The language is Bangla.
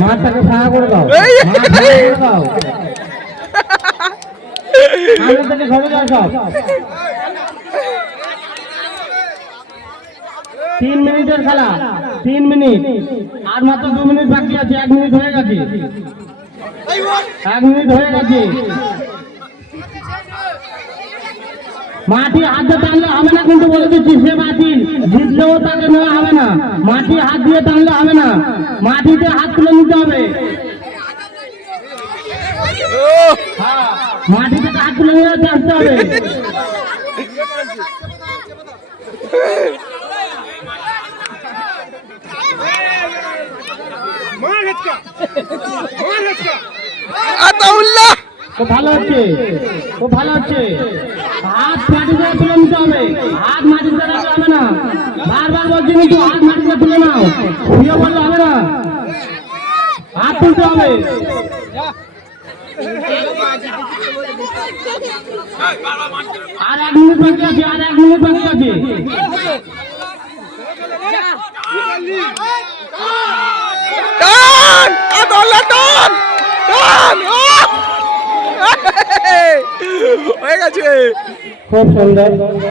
মাছটাকে ছায়া করে দাও, দাও। সরে যাও সব। 3 মিনিটের খেলা, 3 মিনিট আর মাত্র 2 মিনিট বাকি আছে। 1 মিনিট হয়ে গেছে, 1 মিনিট হয়ে গেছে। মাটি হাত দিয়ে টানলে হবে না কিন্তু বলে দিচ্ছি, সে বাতিল। জিতলেও তাকে নেওয়া হবে না, মাটি হাত দিয়ে টানলে হবে না, মাটিতে হাত তুলে নিতে হবে। মাটিতে হাত তুলে নিয়ে আসতে হবে। খুব ভালো হচ্ছে, খুব ভালো হচ্ছে। হাত মাটিতে তুলে নিতে হবে, হাত মাটিতে রাখলে হবে না। বারবার বলছি কিন্তু হাত মাটিতে তুলে নাও, শুয়ে বললে হবে না, হাত তুলতে হবে। আর 1 মিনিট বাকি আছে, আর 1 মিনিট বাকি আছে। হয়ে গেছে, খুব সুন্দর।